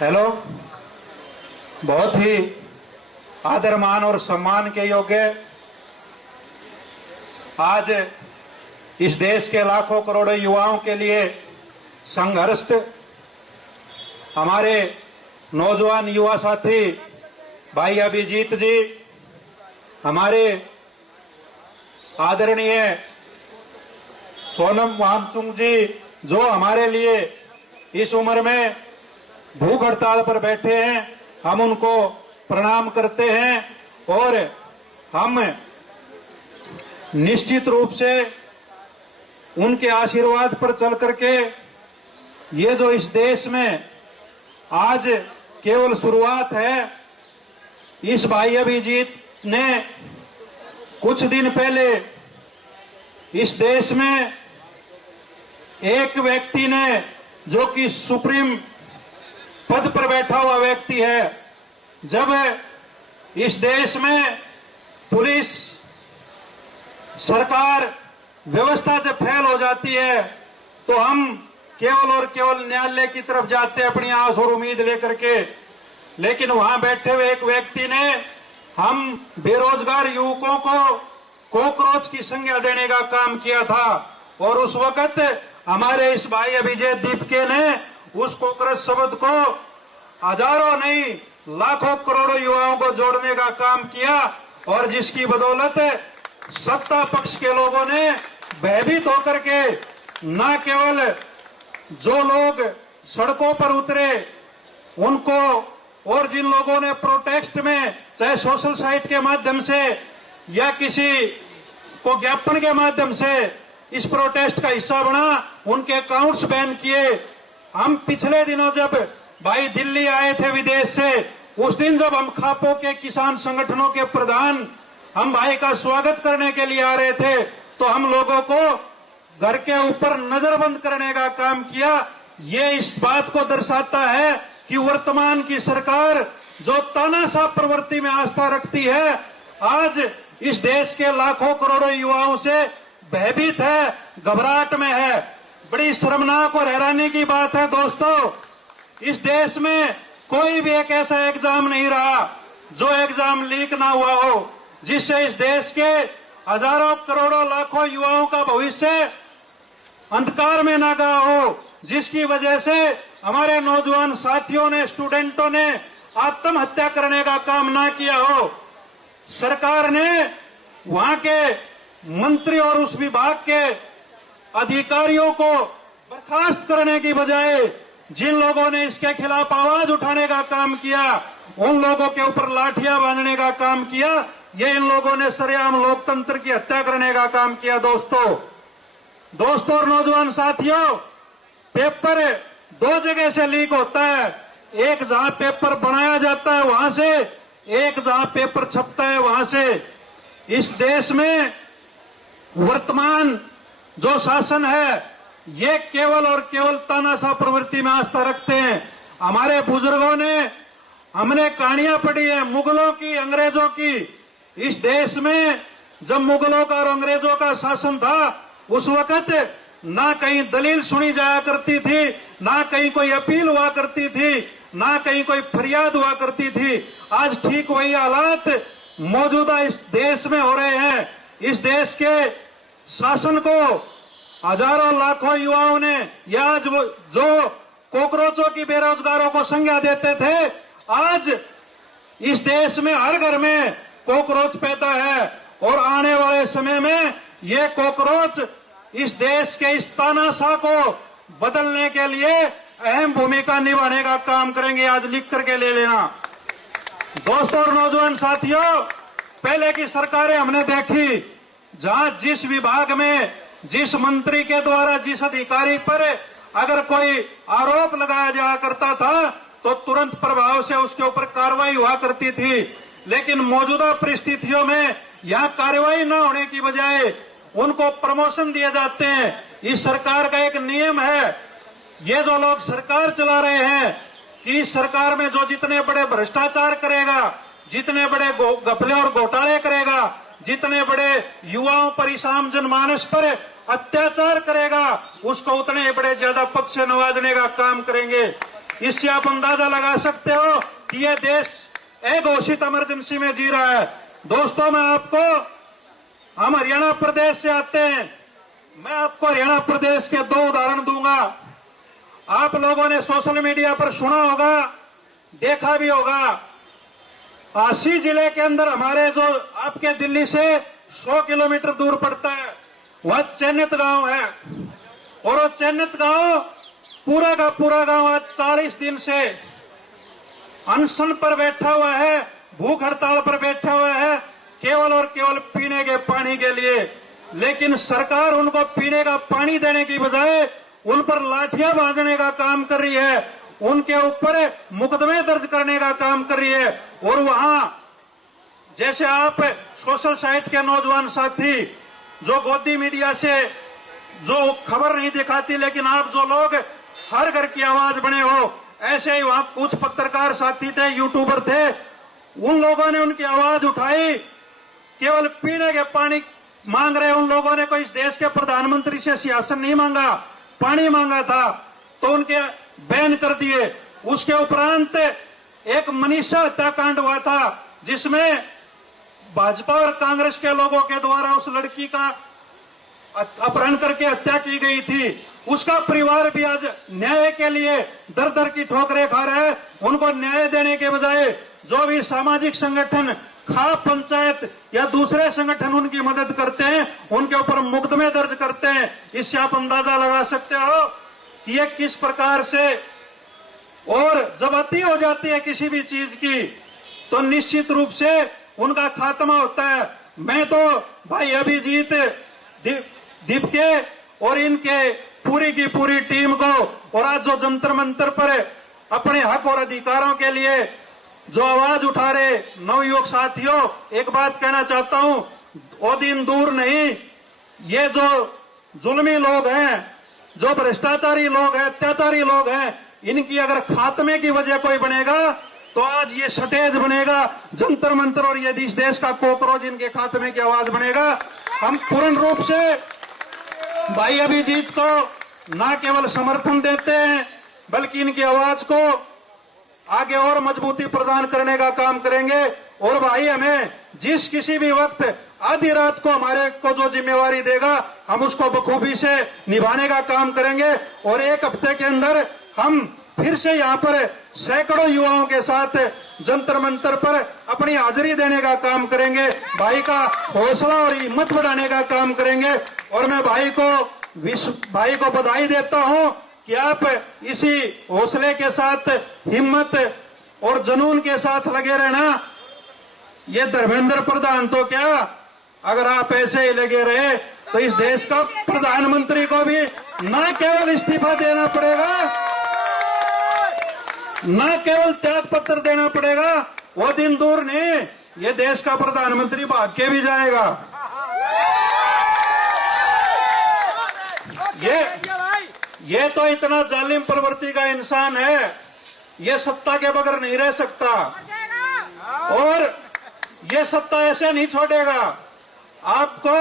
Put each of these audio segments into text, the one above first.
Hello, बहुत ही आदर मान और सम्मान के योग्य आज इस देश के लाखों करोड़ों युवाओं के लिए संघर्षरत हमारे नौजवान युवा साथी भाई अभिजीत जी, हमारे आदरणीय सोनम वांगचुक जी, जो हमारे लिए इस उम्र में भूख हड़ताल पर बैठे हैं, हम उनको प्रणाम करते हैं और हम निश्चित रूप से उनके आशीर्वाद पर चल करके ये जो इस देश में आज केवल शुरुआत है। इस भाई अभिजीत ने कुछ दिन पहले इस देश में एक व्यक्ति ने, जो कि सुप्रीम पद पर बैठा हुआ व्यक्ति है, जब इस देश में पुलिस सरकार व्यवस्था जब फेल हो जाती है तो हम केवल और केवल न्यायालय की तरफ जाते हैं अपनी आस और उम्मीद लेकर के। लेकिन वहां बैठे हुए एक व्यक्ति ने हम बेरोजगार युवकों को कॉकरोच की संज्ञा देने का काम किया था और उस वक्त हमारे इस भाई अभिजीत दीपके ने उस कॉकरोच शब्द को हजारों नहीं लाखों करोड़ों युवाओं को जोड़ने का काम किया और जिसकी बदौलत सत्ता पक्ष के लोगों ने भयभीत होकर के न केवल जो लोग सड़कों पर उतरे उनको और जिन लोगों ने प्रोटेस्ट में चाहे सोशल साइट के माध्यम से या किसी को ज्ञापन के माध्यम से इस प्रोटेस्ट का हिस्सा बना, उनके अकाउंट्स बैन किए। हम पिछले दिनों जब भाई दिल्ली आए थे विदेश से, उस दिन जब हम खापों के किसान संगठनों के प्रधान हम भाई का स्वागत करने के लिए आ रहे थे तो हम लोगों को घर के ऊपर नजरबंद करने का काम किया। ये इस बात को दर्शाता है कि वर्तमान की सरकार जो तानाशाह प्रवृत्ति में आस्था रखती है, आज इस देश के लाखों करोड़ों युवाओं से भयभीत है, घबराहट में है। बड़ी शर्मनाक और हैरानी की बात है दोस्तों, इस देश में कोई भी एक ऐसा एग्जाम नहीं रहा जो एग्जाम लीक ना हुआ हो, जिससे इस देश के हजारों करोड़ों लाखों युवाओं का भविष्य अंधकार में ना गया हो, जिसकी वजह से हमारे नौजवान साथियों ने, स्टूडेंटों ने आत्महत्या करने का काम ना किया हो। सरकार ने वहां के मंत्री और उस विभाग के अधिकारियों को बर्खास्त करने की बजाय जिन लोगों ने इसके खिलाफ आवाज उठाने का काम किया, उन लोगों के ऊपर लाठियां बांधने का काम किया। ये इन लोगों ने सरेआम लोकतंत्र की हत्या करने का काम किया। दोस्तों और नौजवान साथियों, पेपर दो जगह से लीक होता है, एक जहां पेपर बनाया जाता है वहां से, एक जहां पेपर छपता है वहां से। इस देश में वर्तमान जो शासन है ये केवल और केवल तानाशाह प्रवृत्ति में आस्था रखते हैं। हमारे बुजुर्गों ने, हमने कहानियां पढ़ी है मुगलों की, अंग्रेजों की। इस देश में जब मुगलों का और अंग्रेजों का शासन था उस वक्त ना कहीं दलील सुनी जाया करती थी, ना कहीं कोई अपील हुआ करती थी, ना कहीं कोई फरियाद हुआ करती थी। आज ठीक वही हालात मौजूदा इस देश में हो रहे हैं। इस देश के शासन को हजारों लाखों युवाओं ने, या जो कॉकरोचों की बेरोजगारों को संज्ञा देते थे, आज इस देश में हर घर में कॉकरोच पैदा है और आने वाले समय में ये कॉकरोच इस देश के इस तानाशाह को बदलने के लिए अहम भूमिका निभाने का काम करेंगे। आज लिख करके ले लेना। दोस्तों और नौजवान साथियों, पहले की सरकारें हमने देखी, जहां जिस विभाग में जिस मंत्री के द्वारा जिस अधिकारी पर अगर कोई आरोप लगाया जाया करता था तो तुरंत प्रभाव से उसके ऊपर कार्रवाई हुआ करती थी। लेकिन मौजूदा परिस्थितियों में यहां कार्रवाई न होने की बजाय उनको प्रमोशन दिए जाते हैं। इस सरकार का एक नियम है, ये जो लोग सरकार चला रहे हैं, कि इस सरकार में जो जितने बड़े भ्रष्टाचार करेगा, जितने बड़े घपले और घोटाले करेगा, जितने बड़े युवाओं पर, इस आम जनमानस पर अत्याचार करेगा, उसको उतने बड़े ज्यादा पद से नवाजने का काम करेंगे। इससे आप अंदाजा लगा सकते हो कि यह देश अघोषित इमरजेंसी में जी रहा है। दोस्तों, हम हरियाणा प्रदेश से आते हैं। मैं आपको हरियाणा प्रदेश के 2 उदाहरण दूंगा। आप लोगों ने सोशल मीडिया पर सुना होगा, देखा भी होगा। आसी जिले के अंदर हमारे जो आपके दिल्ली से 100 किलोमीटर दूर पड़ता है, वह चैनित गांव है। और वो चैनित गांव पूरा का पूरा गांव आज 40 दिन से अनशन पर बैठा हुआ है, भूख हड़ताल पर बैठा हुआ है, केवल और केवल पीने के पानी के लिए। लेकिन सरकार उनको पीने का पानी देने की बजाय उन पर लाठियां बांधने का काम कर रही है, उनके ऊपर मुकदमे दर्ज करने का काम कर रही है। और वहां जैसे आप सोशल साइट के नौजवान साथी जो गोदी मीडिया से जो खबर नहीं दिखाती, लेकिन आप जो लोग हर घर की आवाज बने हो, ऐसे ही वहां कुछ पत्रकार साथी थे, यूट्यूबर थे, उन लोगों ने उनकी आवाज उठाई। केवल पीने के पानी मांग रहे उन लोगों ने कोई इस देश के प्रधानमंत्री से सियासत नहीं मांगा, पानी मांगा था, तो उनके बैन कर दिए। उसके उपरांत एक मनीषा हत्याकांड हुआ था, जिसमें भाजपा और कांग्रेस के लोगों के द्वारा उस लड़की का अपहरण करके हत्या की गई थी। उसका परिवार भी आज न्याय के लिए दर दर की ठोकरें खा रहा है। उनको न्याय देने के बजाय जो भी सामाजिक संगठन, खाप पंचायत या दूसरे संगठन उनकी मदद करते हैं, उनके ऊपर मुकदमे दर्ज करते हैं। इससे आप अंदाजा लगा सकते हो कि ये किस प्रकार से, और जब अति हो जाती है किसी भी चीज की तो निश्चित रूप से उनका खात्मा होता है। मैं तो भाई अभिजीत दीपके और इनके पूरी की पूरी टीम को, और आज जो जंतर मंतर पर अपने हक और अधिकारों के लिए जो आवाज उठा रहे नवयुवक साथियों, एक बात कहना चाहता हूं, वो दिन दूर नहीं, ये जो जुल्मी लोग हैं, जो भ्रष्टाचारी लोग हैं, अत्याचारी लोग हैं, इनकी अगर खात्मे की वजह कोई बनेगा तो आज ये सटेज बनेगा, जंतर मंतर, और यदि इस देश का कॉकरोच इनके खात्मे की आवाज बनेगा। हम पूर्ण रूप से भाई अभिजीत को न केवल समर्थन देते हैं, बल्कि इनकी आवाज को आगे और मजबूती प्रदान करने का काम करेंगे। और भाई हमें जिस किसी भी वक्त आधी रात को हमारे को जो जिम्मेवारी देगा, हम उसको बखूबी से निभाने का काम करेंगे। और 1 हफ्ते के अंदर हम फिर से यहाँ पर सैकड़ों युवाओं के साथ जंतर मंतर पर अपनी हाजिरी देने का काम करेंगे, भाई का हौसला और हिम्मत बढ़ाने का काम करेंगे। और मैं भाई को बधाई देता हूं कि आप इसी हौसले के साथ, हिम्मत और जुनून के साथ लगे रहना। ये धर्मेंद्र प्रधान तो क्या, अगर आप ऐसे ही लगे रहे तो इस देश का प्रधानमंत्री को भी न केवल इस्तीफा देना पड़ेगा, न केवल त्याग पत्र देना पड़ेगा, वो दिन दूर नहीं, ये देश का प्रधानमंत्री भाग के भी जाएगा। ये तो इतना जालिम प्रवृत्ति का इंसान है, ये सत्ता के बगैर नहीं रह सकता, और ये सत्ता ऐसे नहीं छोड़ेगा। आपको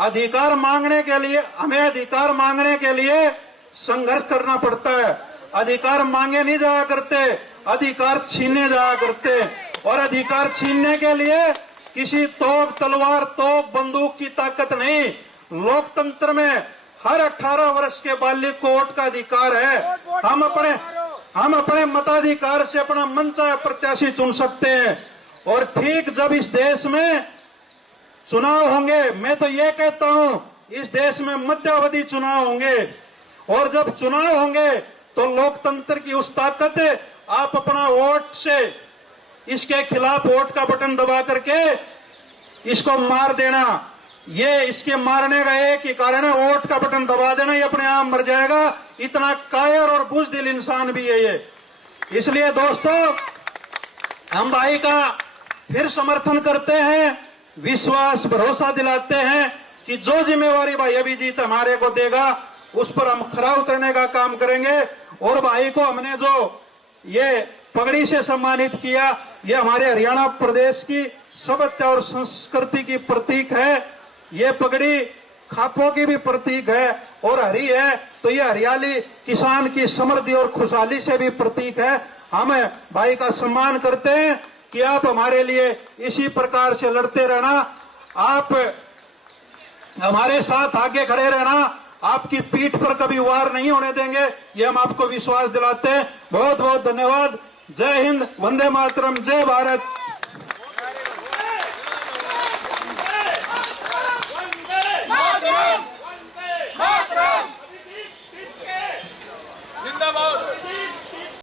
अधिकार मांगने के लिए, हमें अधिकार मांगने के लिए संघर्ष करना पड़ता है। अधिकार मांगे नहीं जाया करते, अधिकार छीने जाया करते। और अधिकार छीनने के लिए किसी तोप, तलवार, तोप, बंदूक की ताकत नहीं। लोकतंत्र में हर 18 वर्ष के बालिग को वोट का अधिकार है। हम अपने मताधिकार से अपना मनचाहा प्रत्याशी चुन सकते हैं। और ठीक जब इस देश में चुनाव होंगे, मैं तो ये कहता हूं, इस देश में मध्यावधि चुनाव होंगे, और जब चुनाव होंगे तो लोकतंत्र की उस ताकत, आप अपना वोट से इसके खिलाफ वोट का बटन दबा करके इसको मार देना। ये इसके मारने का एक ही कारण है, वोट का बटन दबा देना, ये अपने आप मर जाएगा। इतना कायर और बुज़दिल इंसान भी है ये। इसलिए दोस्तों, हम भाई का फिर समर्थन करते हैं, विश्वास, भरोसा दिलाते हैं कि जो जिम्मेवारी भाई अभिजीत हमारे को देगा, उस पर हम खरा उतरने का काम करेंगे। और भाई को हमने जो ये पगड़ी से सम्मानित किया, ये हमारे हरियाणा प्रदेश की सभ्यता और संस्कृति की प्रतीक है। ये पगड़ी खापों की भी प्रतीक है और हरी है। तो ये हरियाली किसान की समृद्धि और खुशहाली से भी प्रतीक है। हम भाई का सम्मान करते हैं कि आप हमारे लिए इसी प्रकार से लड़ते रहना, आप हमारे साथ आगे खड़े रहना, आपकी पीठ पर कभी वार नहीं होने देंगे, ये हम आपको विश्वास दिलाते हैं। बहुत बहुत धन्यवाद। जय हिंद, वंदे मातरम, जय भारत।